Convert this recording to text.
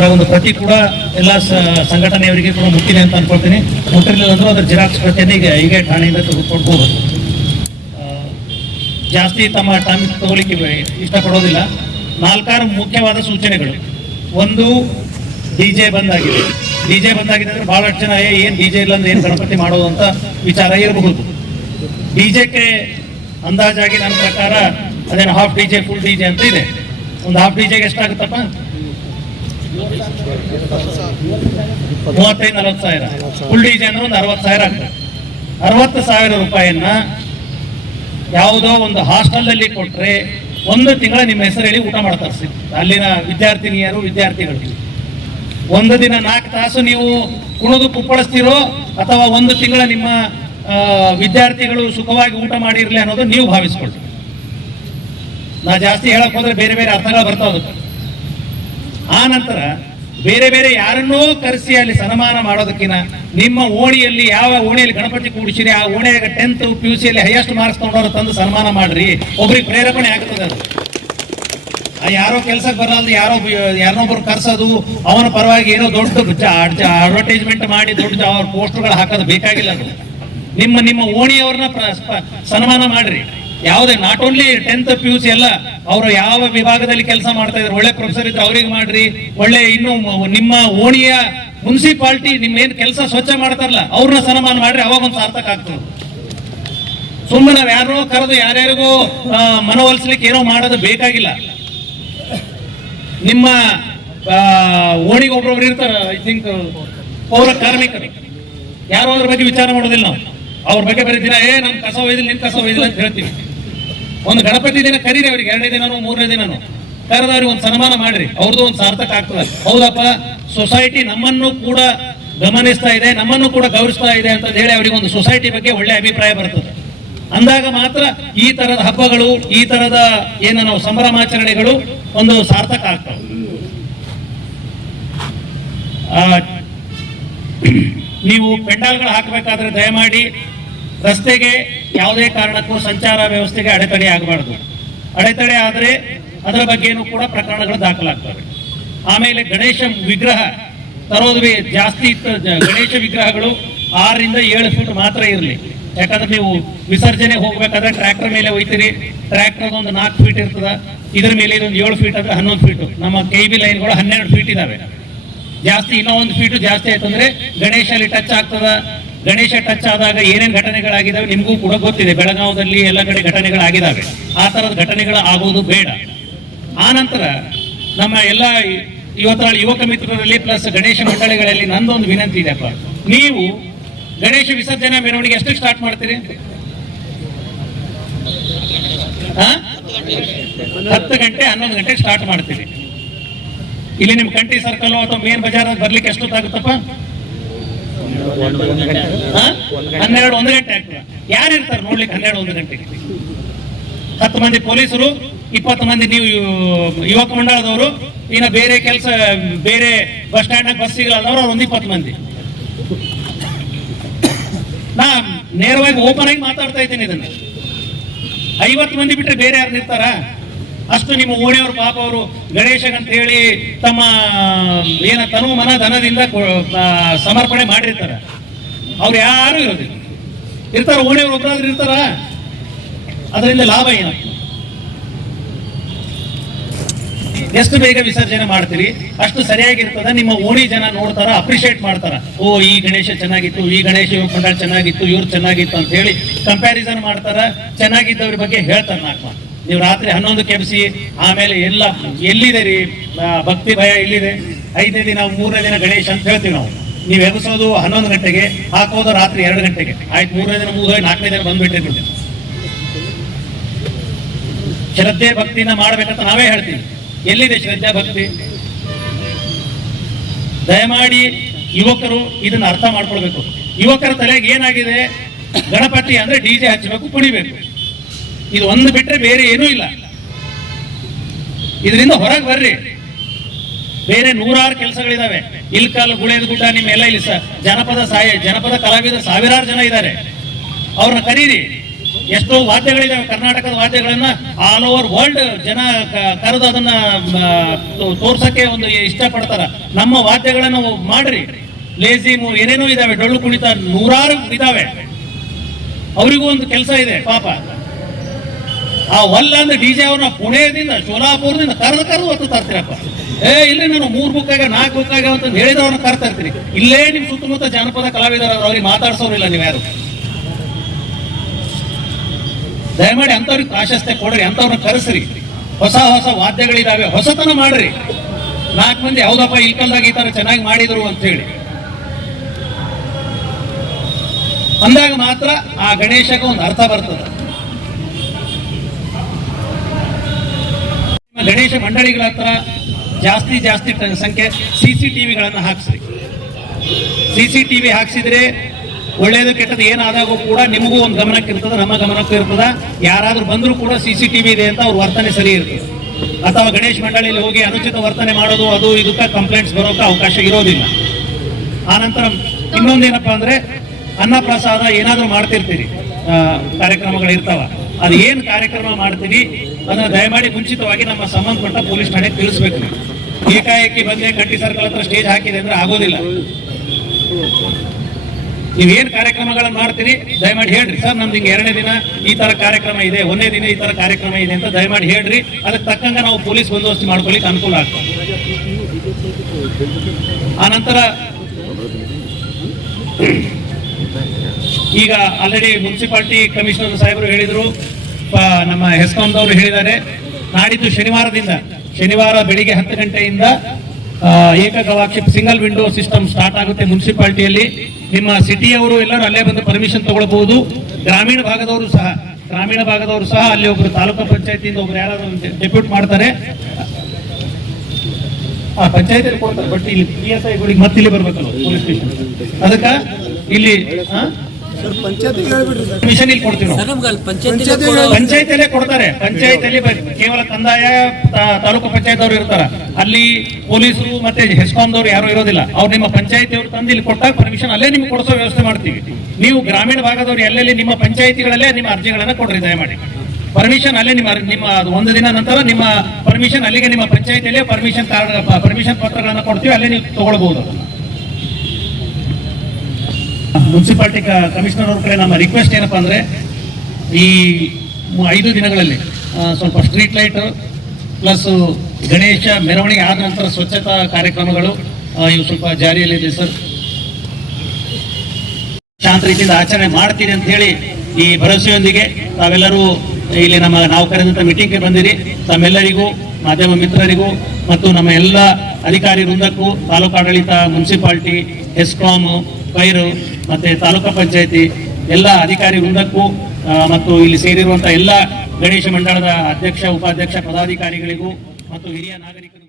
ಅದರ ಒಂದು ಪ್ರತಿ ಕೂಡ ಎಲ್ಲ ಸಂಘಟನೆಯವರಿಗೆ ಕೂಡ ಮುಟ್ಟಿದೆ ಅಂತ ಅನ್ಕೊಳ್ತೀನಿ. ಮುಟ್ಟಿರಲಿಲ್ಲ ಅಂದ್ರೂ ಅದರ ಜಿರಾಕ್ಸ್ ಪ್ರತಿಯನ್ನು ಈಗ ಈಗ ಠಾಣೆಯಿಂದ ತೆಗೆದುಕೊಂಡು ಜಾಸ್ತಿ ತಮ್ಮ ಟೈಮ್ ತಗೊಳ್ಳಿಕ್ಕೆ ಇಷ್ಟಪಡೋದಿಲ್ಲ. ನಾಲ್ಕಾರು ಮುಖ್ಯವಾದ ಸೂಚನೆಗಳು. ಒಂದು, ಡಿ ಜೆ ಬಂದಾಗಿದೆ. ಡಿ ಜೆ ಬಂದಾಗಿದೆ ಅಂದ್ರೆ ಬಹಳಷ್ಟು ಜನ ಏನ್ ಡಿ ಜೆ ಇಲ್ಲ ಅಂದ್ರೆ ಏನ್ ಗಣಪತಿ ಮಾಡೋದು ಅಂತ ವಿಚಾರ ಇರಬಹುದು. ಡಿ ಜೆಗೆ ಅಂದಾಜಾಗಿ ನನ್ನ ಪ್ರಕಾರ ಅದೇನು half D J full D J ಅಂತ ಇದೆ. ಒಂದು ಹಾಫ್ ಡಿ ಜೆಗೆ ಎಷ್ಟಾಗುತ್ತಪ್ಪ? ಮೂವತ್ತೈದು, ನಲವತ್ತು ಸಾವಿರ. ಫುಲ್ ಡಿ ಅಂದ್ರೆ ಒಂದು ಅರವತ್ತು ಸಾವಿರ ಆಗ್ತದೆ. ಅರವತ್ತು ಸಾವಿರ ರೂಪಾಯಿಯನ್ನ ಯಾವುದೋ ಒಂದು ಹಾಸ್ಟೆಲ್ ಕೊಟ್ಟರೆ ಒಂದು ತಿಂಗಳ ನಿಮ್ಮ ಹೆಸರು ಹೇಳಿ ಊಟ ಮಾಡ್ತಾರೆ ಅಲ್ಲಿನ ವಿದ್ಯಾರ್ಥಿನಿಯರು ವಿದ್ಯಾರ್ಥಿಗಳು ಒಂದು ದಿನ ನಾಲ್ಕು ತಾಸು ನೀವು ಕುಣಿದು ಕುಪ್ಪಳಿಸ್ತೀರೋ ಅಥವಾ ಒಂದು ತಿಂಗಳ ನಿಮ್ಮ ವಿದ್ಯಾರ್ಥಿಗಳು ಸುಖವಾಗಿ ಊಟ ಮಾಡಿರಲಿ ಅನ್ನೋದು ನೀವು ಭಾವಿಸ್ಕೊಳ್ರಿ ನಾ ಜಾಸ್ತಿ ಹೇಳಕ್ ಹೋದ್ರೆ ಬೇರೆ ಬೇರೆ ಅರ್ಥಗಳು ಬರ್ತಾವ ಅದಕ್ಕೆ ಆ ನಂತರ ಬೇರೆ ಬೇರೆ ಯಾರನ್ನೂ ಕರೆಸಿ ಅಲ್ಲಿ ಸನ್ಮಾನ ಮಾಡೋದಕ್ಕಿಂತ ನಿಮ್ಮ ಓಣಿಯಲ್ಲಿ ಯಾವ ಓಣಿಯಲ್ಲಿ ಗಣಪತಿ ಕೂಡಿಸಿರಿ, ಆ ಓಣಿಯಾಗ ಟೆಂತ್ ಪಿ ಯು ಸಿಯಲ್ಲಿ ಹೈಯೆಸ್ಟ್ ಮಾರ್ಕ್ಸ್ ತಗೊಂಡವ್ರು ತಂದು ಸನ್ಮಾನ ಮಾಡ್ರಿ. ಒಬ್ರಿಗೆ ಪ್ರೇರೇಪಣೆ ಆಗ್ತದೆ ಅದು. ಯಾರೋ ಕೆಲ್ಸಕ್ಕೆ ಬರಲ್ದು ಯಾರೋ ಯಾರನ್ನೊಬ್ರು ಕರ್ಸೋದು, ಅವನ ಪರವಾಗಿ ಏನೋ ದೊಡ್ಡ ಅಡ್ವರ್ಟೈಸ್ಮೆಂಟ್ ಮಾಡಿ ದೊಡ್ಡ ಅವ್ರ ಪೋಸ್ಟರ್ಗಳು ಹಾಕೋದು ಬೇಕಾಗಿಲ್ಲ ಅದು. ನಿಮ್ಮ ನಿಮ್ಮ ಓಣಿಯವ್ರನ್ನ ಸನ್ಮಾನ ಮಾಡ್ರಿ. ಯಾವುದೇ not only tenth P U C ಎಲ್ಲ, ಅವರು ಯಾವ ವಿಭಾಗದಲ್ಲಿ ಕೆಲಸ ಮಾಡ್ತಾ ಇದ್ದಾರೆ ಒಳ್ಳೆ ಪ್ರೊಫೆಸರ್ ಇದ್ರೆ ಅವ್ರಿಗೆ ಮಾಡ್ರಿ, ಒಳ್ಳೆ ಇನ್ನು ನಿಮ್ಮ ಓಣಿಯ ಮುನ್ಸಿಪಾಲ್ಟಿ ನಿಮ್ಮ ಏನ್ ಕೆಲಸ ಸ್ವಚ್ಛ ಮಾಡ್ತಾರಲ್ಲ ಅವ್ರನ್ನ ಸನ್ಮಾನ ಮಾಡ್ರಿ, ಅವಾಗ ಒಂದು ಸಾರ್ಥಕ ಆಗ್ತದೆ. ಸುಮ್ಮನೆ ಯಾರೋ ಕರೆದು ಯಾರ್ಯಾರಿಗೂ ಮನವೊಲಿಸ್ಲಿಕ್ಕೆ ಏನೋ ಮಾಡೋದು ಬೇಕಾಗಿಲ್ಲ. ನಿಮ್ಮ ಓಣಿಗೆ ಒಬ್ರೊಬ್ರು ಇರ್ತಾರ ಐ ಥಿಂಕ್ ಪೌರ ಕಾರ್ಮಿಕರು. ಯಾರೋ ಅದ್ರ ಬಗ್ಗೆ ವಿಚಾರ ಮಾಡೋದಿಲ್ಲ ನಾವು. ಅವ್ರ ಬಗ್ಗೆ ಬರೀತೀರಾ ಏ, ನಮ್ ಕಸ ಒಯ್ದಿಲ್ಲ ನಿಮ್ ಕಸ ಒಯ್ದಿಲ್ಲ ಅಂತ ಹೇಳ್ತೀವಿ. ಒಂದು ಗಣಪತಿ ದಿನ ಕರೀರಿ ಅವ್ರಿಗೆ ಎರಡನೇ ದಿನನೋ, ಮೂರನೇ ದಿನನೋ. ಕರೆದವ್ರಿ ಒಂದು ಸನ್ಮಾನ ಮಾಡ್ರಿ. ಅವ್ರದ್ದು ಒಂದು ಸಾರ್ಥಕ ಆಗ್ತದೆ. ಹೌದಪ್ಪ ಸೊಸೈಟಿ ನಮ್ಮನ್ನು ಕೂಡ ಗಮನಿಸ್ತಾ ಇದೆ, ನಮ್ಮನ್ನು ಕೂಡ ಗೌರವಿಸ್ತಾ ಇದೆ ಅಂತ ಹೇಳಿ ಅವರಿಗೆ ಒಂದು ಸೊಸೈಟಿ ಬಗ್ಗೆ ಒಳ್ಳೆ ಅಭಿಪ್ರಾಯ ಬರ್ತದೆ. ಅಂದಾಗ ಮಾತ್ರ ಈ ತರದ ಹಬ್ಬಗಳು, ಈ ತರದ ಏನು ನಾವು ಸಂಭ್ರಮಾಚರಣೆಗಳು ಒಂದು ಸಾರ್ಥಕ ಆಗ್ತವೆ. ನೀವು ಪೆಂಡಾಲ್ಗಳು ಹಾಕಬೇಕಾದ್ರೆ ದಯಮಾಡಿ ರಸ್ತೆಗೆ ಯಾವುದೇ ಕಾರಣಕ್ಕೂ ಸಂಚಾರ ವ್ಯವಸ್ಥೆಗೆ ಅಡೆತಡೆ ಆಗಬಾರ್ದು. ಅಡೆತಡೆ ಆದರೆ ಅದರ ಬಗ್ಗೆನೂ ಕೂಡ ಪ್ರಕರಣಗಳು ದಾಖಲಾಗ್ತವೆ. ಆಮೇಲೆ ಗಣೇಶ ವಿಗ್ರಹ ತರೋದು ಜಾಸ್ತಿ ಇತ್ತು. ಗಣೇಶ ವಿಗ್ರಹಗಳು ಆರರಿಂದ ಏಳು ಫೀಟ್ ಮಾತ್ರ ಇರಲಿ. ಯಾಕಂದ್ರೆ ನೀವು ವಿಸರ್ಜನೆ ಹೋಗ್ಬೇಕಾದ್ರೆ ಟ್ರ್ಯಾಕ್ಟರ್ ಮೇಲೆ ಒಯ್ತೀರಿ ಟ್ರ್ಯಾಕ್ಟರ್ ಒಂದು ನಾಲ್ಕು ಫೀಟ್ ಇರ್ತದ. ಇದ್ರ ಮೇಲೆ ಇದೊಂದು ಏಳು ಫೀಟ್ ಅಂದ್ರೆ ಹನ್ನೊಂದು ಫೀಟ್. ನಮ್ಮ ಕೆ ಬಿ ಲೈನ್ಗಳು ಹನ್ನೆರಡು ಫೀಟ್ ಇದಾವೆ. ಜಾಸ್ತಿ ಇನ್ನೂ ಒಂದು ಫೀಟು ಜಾಸ್ತಿ ಆಯ್ತಂದ್ರೆ ಗಣೇಶ ಅಲ್ಲಿ ಟಚ್ ಆಗ್ತದ. ಗಣೇಶ ಟಚ್ ಆದಾಗ ಏನೇನ್ ಘಟನೆಗಳಾಗಿದಾವೆ ನಿಮಗೂ ಕೂಡ ಗೊತ್ತಿದೆ. ಬೆಳಗಾವದಲ್ಲಿ ಎಲ್ಲ ಕಡೆ ಘಟನೆಗಳಾಗಿದ್ದಾವೆ. ಆ ತರದ ಘಟನೆಗಳು ಆಗೋದು ಬೇಡ. ಆ ನಂತರ ನಮ್ಮ ಎಲ್ಲ ಇವತ್ತರ ಯುವಕ ಮಿತ್ರರಲ್ಲಿ ಪ್ಲಸ್ ಗಣೇಶ ಮಂಡಳಿಗಳಲ್ಲಿ ನಂದೊಂದು ವಿನಂತಿ ಇದೆಪ್ಪ ನೀವು ಗಣೇಶ ವಿಸರ್ಜನಾ ಮೆರವಣಿಗೆ ಎಷ್ಟು ಸ್ಟಾರ್ಟ್ ಮಾಡ್ತೀರಿ? ಹತ್ತು ಗಂಟೆ, ಹನ್ನೊಂದು ಗಂಟೆ ಸ್ಟಾರ್ಟ್ ಮಾಡ್ತೀರಿ. ಇಲ್ಲಿ ನಿಮ್ ಕಂಟಿ ಸರ್ಕಲ್ ಅಥವಾ ಮೇನ್ ಬಜಾರ್ ಬರ್ಲಿಕ್ಕೆ ಎಷ್ಟೊತ್ತಾಗುತ್ತಪ್ಪ? ಹನ್ನೆರಡು, ಒಂದು ಗಂಟೆ ಆಗ್ತದೆ ಯಾರು ಇರ್ತಾರೆ ನೋಡ್ಲಿಕ್ಕೆ ಹನ್ನೆರಡು, ಒಂದು ಗಂಟೆಗೆ? ಹತ್ತು ಮಂದಿ ಪೊಲೀಸರು, ಇಪ್ಪತ್ತು ಮಂದಿ ನೀವು ಯುವಕ ಮಂಡಳದವರು, ಇನ್ನು ಬೇರೆ ಕೆಲಸ, ಬೇರೆ ಬಸ್ ಸ್ಟ್ಯಾಂಡ್ ಬಸ್ ಸಿಗಲ್ಲದವ್ರು ಅವ್ರು ಒಂದು ಇಪ್ಪತ್ತು ಮಂದಿ. ನಾ ನೇರವಾಗಿ ಓಪನ್ ಆಗಿ ಮಾತಾಡ್ತಾ ಇದ್ದೀನಿ ಇದನ್ನ. ಐವತ್ತು ಮಂದಿ ಬಿಟ್ಟರೆ ಬೇರೆ ಯಾರು ನಿಲ್ತಾರ ಅಷ್ಟು ನಿಮ್ಮ ಓಣಿಯವರು ಪಾಪ ಅವರು ಗಣೇಶಗಂತ ಹೇಳಿ ತಮ್ಮ, ಏನ ತನು ಮನ ಧನದಿಂದ ಸಮರ್ಪಣೆ ಮಾಡಿರ್ತಾರೆ. ಅವ್ರು ಯಾರು ಇರೋದಿಲ್ಲ. ಇರ್ತಾರ ಓಣಿಯವರು ಒಬ್ಬರಾದ್ರೂ ಇರ್ತಾರ? ಅದರಿಂದ ಲಾಭ ಏನಾಗ್ತದೆ ಎಷ್ಟು ಬೇಗ ವಿಸರ್ಜನೆ ಮಾಡ್ತೀರಿ? ಅಷ್ಟು ಸರಿಯಾಗಿರ್ತದೆ. ನಿಮ್ಮ ಓಣಿ ಜನ ನೋಡ್ತಾರ ಅಪ್ರಿಶಿಯೇಟ್ ಮಾಡ್ತಾರ? ಓ, ಈ ಗಣೇಶ ಚೆನ್ನಾಗಿತ್ತು, ಈ ಗಣೇಶ ಮಂಡಳ ಚೆನ್ನಾಗಿತ್ತು, ಇವ್ರು ಚೆನ್ನಾಗಿತ್ತು ಅಂತ ಹೇಳಿ ಕಂಪ್ಯಾರಿಸನ್ ಮಾಡ್ತಾರ? ಚೆನ್ನಾಗಿದ್ದವ್ರ ಬಗ್ಗೆ ಹೇಳ್ತಾರೆ ನಾಲ್ಕು ಮಾತು. ನೀವು ರಾತ್ರಿ ಹನ್ನೊಂದು ಕೆಬ್ಸಿ ಆಮೇಲೆ ಎಲ್ಲ ಎಲ್ಲಿದೆ ರೀ? ಭಕ್ತಿ ಭಯ ಎಲ್ಲಿದೆ? ಐದನೇ ದಿನ, ಮೂರನೇ ದಿನ ಗಣೇಶ ಅಂತ ಹೇಳ್ತೀವಿ ನಾವು. ನೀವು ಎಬ್ಸೋದು ಹನ್ನೊಂದು ಗಂಟೆಗೆ, ಹಾಕೋದು ರಾತ್ರಿ ಎರಡು ಗಂಟೆಗೆ. ಆಯ್ತು, ಮೂರನೇ ದಿನ ಮುಗಿದೋಗಿ ನಾಲ್ಕನೇ ದಿನ ಬಂದ್ಬಿಟ್ಟಿರ್ತೀವಿ ಶ್ರದ್ಧೆ ಭಕ್ತಿನ ಮಾಡ್ಬೇಕಂತ ನಾವೇ ಹೇಳ್ತೀವಿ. ಎಲ್ಲಿದೆ ಶ್ರದ್ಧಾ ಭಕ್ತಿ? ದಯಮಾಡಿ ಯುವಕರು ಇದನ್ನ ಅರ್ಥ ಮಾಡ್ಕೊಳ್ಬೇಕು. ಯುವಕರ ತಲೆಗೆ ಏನಾಗಿದೆ? ಗಣಪತಿ ಅಂದ್ರೆ ಡಿಜೆ ಹಚ್ಚಬೇಕು, ಕುಣಿಬೇಕು. ಇದು ಒಂದು ಬಿಟ್ರೆ ಬೇರೆ ಏನೂ ಇಲ್ಲ. ಇದರಿಂದ ಹೊರಗೆ ಬರ್ರಿ. ಬೇರೆ ನೂರಾರು ಕೆಲಸಗಳಿದಾವೆ. ಇಲ್ಕಲ್ ಗುಳೇದ ಗುಡ್ಡ ನಿಮ್ಮೆಲ್ಲ ಇಲ್ಲಿ ಜನಪದ ಸಾಯ, ಜನಪದ ಕಲಾವಿದ ಸಾವಿರಾರು ಜನ ಇದ್ದಾರೆ ಅವ್ರನ್ನ ಕರೀರಿ. ಎಷ್ಟೋ ವಾದ್ಯಗಳಿದಾವೆ, ಕರ್ನಾಟಕದ ವಾದ್ಯಗಳನ್ನ ಆಲ್ ಓವರ್ ವರ್ಲ್ಡ್ ಜನ ಕರೆದು ಅದನ್ನ ತೋರ್ಸಕ್ಕೆ ಒಂದು ಇಷ್ಟಪಡ್ತಾರ. ನಮ್ಮ ವಾದ್ಯಗಳನ್ನ ಮಾಡ್ರಿ. ಲೇಸಿಮು ಏನೇನೋ ಇದಾವೆ, ಡೊಳ್ಳು ಕುಣಿತ ನೂರಾರು ಇದಾವೆ. ಅವರಿಗೂ ಒಂದು ಕೆಲಸ ಇದೆ, ಪಾಪ. ಆ ಒಲ್ಲ ಅಂದ್ರೆ ಡಿಜೆ ಅವ್ರನ್ನ ಪುಣೆದಿಂದ ಸೋಲಾಪುರದಿಂದ ಕರೆದು ಕರೆದು ಹೊತ್ತು ತರ್ತೀರಪ್ಪ. ಏ ಇಲ್ಲಿ ನಾನು ಮೂರು ಬುಕ್ ಆಗ ನಾಲ್ಕು ಬುಕ್ ಆಗ ಅಂತ ಹೇಳಿದವ್ರನ್ನ ಕರ್ತಾ ಇರ್ತೀರಿ ಇಲ್ಲೇ ನಿಮ್ ಸುತ್ತಮುತ್ತ ಜಾನಪದ ಕಲಾವಿದರ ಅವ್ರಿಗೆ ಮಾತಾಡ್ಸೋರಿಲ್ಲ ನೀವು ಯಾರು. ದಯಮಾಡಿ ಅಂತವ್ರಿಗೆ ಪ್ರಾಶಸ್ತ್ಯ ಕೊಡ್ರಿ ಅಂತವ್ರನ್ನ ಕರೆಸ್ರಿ. ಹೊಸ ಹೊಸ ವಾದ್ಯಗಳಿದಾವೆ, ಹೊಸತನ ಮಾಡ್ರಿ. ನಾಲ್ಕು ಮಂದಿ, ಹೌದಪ್ಪ ಕಾಲದಾಗ ಈ ತರ ಚೆನ್ನಾಗಿ ಮಾಡಿದ್ರು ಅಂತ ಹೇಳಿ. ಅಂದಾಗ ಮಾತ್ರ ಆ ಗಣೇಶಕ್ಕೆ ಒಂದು ಅರ್ಥ ಬರ್ತದೆ ನಿಮ್ಮ ಗಣೇಶ ಮಂಡಳಿಗಳ ಹತ್ರ ಜಾಸ್ತಿ ಜಾಸ್ತಿ ಸಂಖ್ಯೆ ಸಿ ಸಿ ಟಿವಿಗಳನ್ನು ಹಾಕಿಸ್ರಿ. ಸಿ ಸಿ ಟಿವಿ ಹಾಕ್ಸಿದ್ರೆ ಒಳ್ಳೇದು ಕೆಟ್ಟದ್ದು ಏನಾದಾಗೂ ಕೂಡ ನಿಮಗೂ ಒಂದು ಗಮನಕ್ಕೆ ಇರ್ತದೆ, ನಮ್ಮ ಗಮನಕ್ಕೂ ಇರ್ತದೆ. ಯಾರಾದ್ರೂ ಬಂದರೂ ಕೂಡ ಸಿ ಸಿ ಟಿವಿ ಇದೆ ಅಂತ ಅವ್ರ ವರ್ತನೆ ಸರಿ ಇರ್ತದೆ ಅಥವಾ ಗಣೇಶ್ ಮಂಡಳಿಯಲ್ಲಿ ಹೋಗಿ ಅನುಚಿತ ವರ್ತನೆ ಮಾಡೋದು, ಅದು ಇದಕ್ಕೆ ಕಂಪ್ಲೇಂಟ್ಸ್ ಬರೋಕೆ ಅವಕಾಶ ಇರೋದಿಲ್ಲ. ಆನಂತರ ಇನ್ನೊಂದೇನಪ್ಪ ಅಂದ್ರೆ ಅನ್ನ ಪ್ರಸಾದ ಏನಾದ್ರೂ ಮಾಡ್ತಿರ್ತೀರಿ. ಕಾರ್ಯಕ್ರಮಗಳು ಇರ್ತಾವ. ಅದು ಏನು ಕಾರ್ಯಕ್ರಮ ಮಾಡ್ತೀರಿ? ಅದನ್ನ ದಯಮಾಡಿ ಮುಂಚಿತವಾಗಿ ನಮ್ಮ ಸಂಬಂಧಪಟ್ಟ ಪೊಲೀಸ್ ಠಾಣೆಗೆ ತಿಳಿಸ್ಬೇಕು. ಏಕಾಏಕಿ ಬಂದೆ ಕಟ್ಟಿ ಸರ್ಕಲ್ ಹತ್ರ ಸ್ಟೇಜ್ ಹಾಕಿದೆ ಅಂದ್ರೆ ಆಗೋದಿಲ್ಲ. ನೀವೇನ್ ಕಾರ್ಯಕ್ರಮಗಳನ್ನ ಮಾಡ್ತೀರಿ? ದಯಮಾಡಿ ಹೇಳ್ರಿ. ಸರ್, ನಮ್ದು ಹಿಂಗೆ ಎರಡನೇ ದಿನ ಈ ತರ ಕಾರ್ಯಕ್ರಮ ಇದೆ ಒಂದನೇ ದಿನ ಈ ತರ ಕಾರ್ಯಕ್ರಮ ಇದೆ ಅಂತ ದಯಮಾಡಿ ಹೇಳ್ರಿ. ಅದಕ್ಕೆ ತಕ್ಕಂಗ ನಾವು ಪೊಲೀಸ್ ಬಂದೋಬಸ್ತ್ ಮಾಡ್ಕೊಳ್ಳಿಕ್ಕೆ ಅನುಕೂಲ ಆಗ್ತದೆ. ಆನಂತರ ಈಗ ಆಲ್ರೆಡಿ ಮುನ್ಸಿಪಾಲ್ಟಿ ಕಮಿಷನರ್ ಸಾಹೇಬರು ಹೇಳಿದ್ರು ನಮ್ಮ ಹೆಸ್ಕಾಂದವರು ಹೇಳಿದ್ದಾರೆ. ನಾಡಿದ್ದು ಶನಿವಾರದಿಂದ, ಶನಿವಾರ ಬೆಳಿಗ್ಗೆ ಹತ್ತು ಗಂಟೆಯಿಂದ ಏಕ ಸಿಂಗಲ್ ವಿಂಡೋ ಸಿಸ್ಟಮ್ ಸ್ಟಾರ್ಟ್ ಆಗುತ್ತೆ ಮುನ್ಸಿಪಾಲ್ಟಿಯಲ್ಲಿ. ನಿಮ್ಮ ಸಿಟಿಯವರು ಎಲ್ಲರೂ ಅಲ್ಲೇ ಬಂದು ಪರ್ಮಿಷನ್ ತಗೊಳ್ಬಹುದು. ಗ್ರಾಮೀಣ ಭಾಗದವರು ಸಹ, ಗ್ರಾಮೀಣ ಭಾಗದವರು ಸಹ ಅಲ್ಲಿ ಒಬ್ರು ತಾಲೂಕು ಪಂಚಾಯತಿಯಿಂದ ಒಬ್ರು ಯಾರಾದ್ರೂ ಡೆಪ್ಯೂಟ್ ಮಾಡ್ತಾರೆ. ಪಂಚಾಯತ್ ಕೊಡ್ತಾರೆ ಬಟ್ ಇಲ್ಲಿ ಮತ್ತೆ ಇಲ್ಲಿ ಬರ್ಬೇಕಲ್ಲ ಪೊಲೀಸ್ ಸ್ಟೇಷನ್ ಅದಕ್ಕ, ಇಲ್ಲಿ ಮಿಷನ್ ಇಲ್ಲಿ ಕೊಡ್ತೀವಿ ನಾವು. ಪಂಚಾಯತಿ ಪಂಚಾಯತಿಯಲ್ಲೇ ಕೊಡ್ತಾರೆ. ಪಂಚಾಯತಿಯಲ್ಲಿ ಕೇವಲ ಕಂದಾಯ ತಾ- ತಾಲೂಕು ಪಂಚಾಯತ್ ಅವರು ಇರ್ತಾರ. ಅಲ್ಲಿ ಪೊಲೀಸರು ಮತ್ತೆ ಹೆಸ್ಕಾಂದವ್ರು ಯಾರು ಇರೋದಿಲ್ಲ. ಅವ್ರು ನಿಮ್ಮ ಪಂಚಾಯತಿಯವರು ತಂದು ಇಲ್ಲಿ ಕೊಟ್ಟಾಗ ಪರ್ಮಿಷನ್ ಅಲ್ಲೇ ನಿಮ್ಗೆ ಕೊಡಿಸೋ ವ್ಯವಸ್ಥೆ ಮಾಡ್ತೀವಿ. ನೀವು ಗ್ರಾಮೀಣ ಭಾಗದವ್ರು ಎಲ್ಲೆಲ್ಲಿ ನಿಮ್ಮ ಪಂಚಾಯತಿಗಳಲ್ಲೇ ನಿಮ್ಮ ಅರ್ಜಿಗಳನ್ನ ಕೊಡ್ರಿ ದಯಮಾಡಿ. ಪರ್ಮಿಷನ್ ಅಲ್ಲೇ ನಿಮ್ಮ ನಿಮ್ಮ ಅದು ಒಂದು ದಿನ ನಂತರ ನಿಮ್ಮ ಪರ್ಮಿಷನ್ ಅಲ್ಲಿಗೆ ನಿಮ್ಮ ಪಂಚಾಯತಿಯಲ್ಲೇ ಪರ್ಮಿಷನ್ ಕಾರ್ಡ್ ಪರ್ಮಿಷನ್ ಪತ್ರಗಳನ್ನ ಕೊಡ್ತೀವಿ ಅಲ್ಲೇ ನೀವು ತಗೊಳ್ಬಹುದು. ಮುನ್ಸಿಪಾಲಿಟಿ ಕಮಿಷನರ್ ಅವ್ರ ಕಡೆ ನಮ್ಮ ರಿಕ್ವೆಸ್ಟ್ ಏನಪ್ಪ ಅಂದ್ರೆ ಈ ಐದು ದಿನಗಳಲ್ಲಿ ಸ್ವಲ್ಪ ಸ್ಟ್ರೀಟ್ ಲೈಟ್ ಪ್ಲಸ್ ಗಣೇಶ ಮೆರವಣಿಗೆ ಆದ ನಂತರ ಸ್ವಚ್ಛತಾ ಕಾರ್ಯಕ್ರಮಗಳು ಇವು ಸ್ವಲ್ಪ ಜಾರಿಯಲ್ಲಿದೆ ಸರ್ ಶಾಂತ ರೀತಿಯಿಂದ ಆಚರಣೆ ಮಾಡ್ತೀನಿ ಅಂತ ಹೇಳಿ ಈ ಭರವಸೆಯೊಂದಿಗೆ ತಾವೆಲ್ಲರೂ ಇಲ್ಲಿ ನಮ್ಮ ನಾವು ಕರೆದಂತ ಮೀಟಿಂಗ್ಗೆ ಬಂದಿರಿ. ತಮ್ಮೆಲ್ಲರಿಗೂ, ಮಾಧ್ಯಮ ಮಿತ್ರರಿಗೂ ಮತ್ತು ನಮ್ಮ ಎಲ್ಲ ಅಧಿಕಾರಿ ವೃಂದಕ್ಕೂ, ತಾಲೂಕು ಆಡಳಿತ, ಮುನ್ಸಿಪಾಲ್ಟಿ, ಎಸ್ಕಾಮ್ ಕೈರು ಮತ್ತೆ ತಾಲೂಕು ಪಂಚಾಯತಿ ಎಲ್ಲ ಅಧಿಕಾರಿ ವೃಂದಕ್ಕೂ ಮತ್ತು ಇಲ್ಲಿ ಸೇರಿರುವಂತಹ ಎಲ್ಲ ಗಣೇಶ ಮಂಡಳದ ಅಧ್ಯಕ್ಷ, ಉಪಾಧ್ಯಕ್ಷ, ಪದಾಧಿಕಾರಿಗಳಿಗೂ ಮತ್ತು ಹಿರಿಯ ನಾಗರಿಕರು